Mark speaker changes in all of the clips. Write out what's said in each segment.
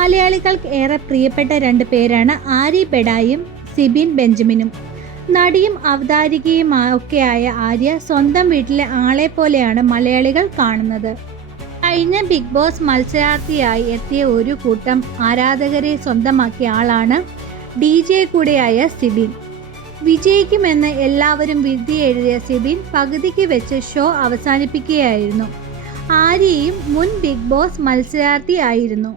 Speaker 1: മലയാളികൾക്ക് ഏറെ പ്രിയപ്പെട്ട രണ്ട് പേരാണ് ആര്യ ബെഡായും സിബിൻ ബെഞ്ചമിനും. നടിയും അവതാരികയും ഒക്കെയായ ആര്യ സ്വന്തം വീട്ടിലെ ആളെ പോലെയാണ് മലയാളികൾ കാണുന്നത്. കഴിഞ്ഞ ബിഗ് ബോസ് മത്സരാർത്ഥിയായി എത്തിയ ഒരു കൂട്ടം ആരാധകരെ സ്വന്തമാക്കിയ ആളാണ് ഡി ജെ കൂടെയായ സിബിൻ. വിജയിക്കുമെന്ന് എല്ലാവരും വിധി എഴുതിയ സിബിൻ പകുതിക്ക് വെച്ച് ഷോ അവസാനിപ്പിക്കുകയായിരുന്നു. ആര്യയും മുൻ ബിഗ് ബോസ് മത്സരാർത്ഥിയായിരുന്നു.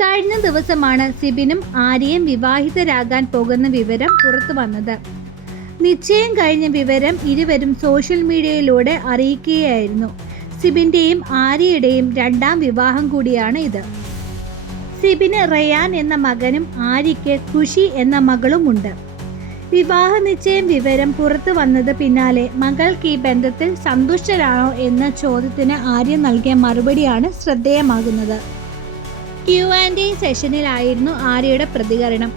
Speaker 1: കഴിഞ്ഞ ദിവസമാണ് സിബിനും ആര്യയും വിവാഹിതരാകാൻ പോകുന്ന വിവരം പുറത്തു വന്നത്. നിശ്ചയം കഴിഞ്ഞ വിവരം ഇരുവരും സോഷ്യൽ മീഡിയയിലൂടെ അറിയിക്കുകയായിരുന്നു. സിബിന്റെയും ആര്യയുടെയും രണ്ടാം വിവാഹം കൂടിയാണ് ഇത്. സിബിന് റയാൻ എന്ന മകനും ആര്യയ്ക്ക് ഖുഷി എന്ന മകളുമുണ്ട്. വിവാഹ നിശ്ചയം വിവരം പുറത്തു വന്നത് പിന്നാലെ മകൾക്ക് ഈ ബന്ധത്തിൽ സന്തുഷ്ടരാണോ എന്ന ചോദ്യത്തിന് ആര്യ നൽകിയ മറുപടിയാണ് ശ്രദ്ധേയമാകുന്നത്. ക്യു ആൻഡ് എ സെഷനിലായിരുന്നു ആര്യയുടെ പ്രതികരണം.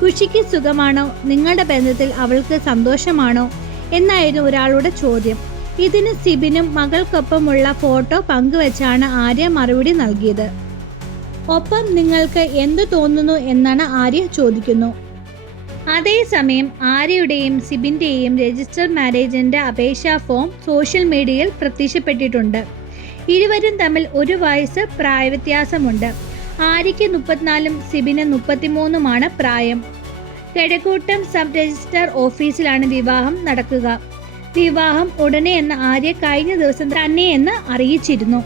Speaker 1: കുഷിക്ക് സുഖമാണോ? നിങ്ങളുടെ ബന്ധത്തിൽ അവൾക്ക് സന്തോഷമാണോ? എന്നായിരുന്നു ഒരാളുടെ ചോദ്യം. ഇതിന് സിബിനും മകൾക്കൊപ്പമുള്ള ഫോട്ടോ പങ്കുവച്ചാണ് ആര്യ മറുപടി നൽകിയത്. ഒപ്പം നിങ്ങൾക്ക് എന്തു തോന്നുന്നു എന്നാണ് ആര്യ ചോദിക്കുന്നു. അതേസമയം ആര്യയുടെയും സിബിന്റെയും രജിസ്റ്റർ മാരേജിന്റെ അപേക്ഷാ ഫോം സോഷ്യൽ മീഡിയയിൽ പ്രത്യക്ഷപ്പെട്ടിട്ടുണ്ട്. ഇരുവരും തമ്മിൽ ഒരു വയസ്സ് പ്രായവ്യത്യാസമുണ്ട്. ആര്യയ്ക്ക് മുപ്പത്തിനാലും സിബിന് മുപ്പത്തിമൂന്നുമാണ് പ്രായം. കിഴക്കൂട്ടം സബ് രജിസ്ട്രാർ ഓഫീസിലാണ് വിവാഹം നടക്കുക. വിവാഹം ഉടനെ എന്ന് ആര്യ കഴിഞ്ഞ ദിവസം തന്നെയെന്ന് അറിയിച്ചിരുന്നു.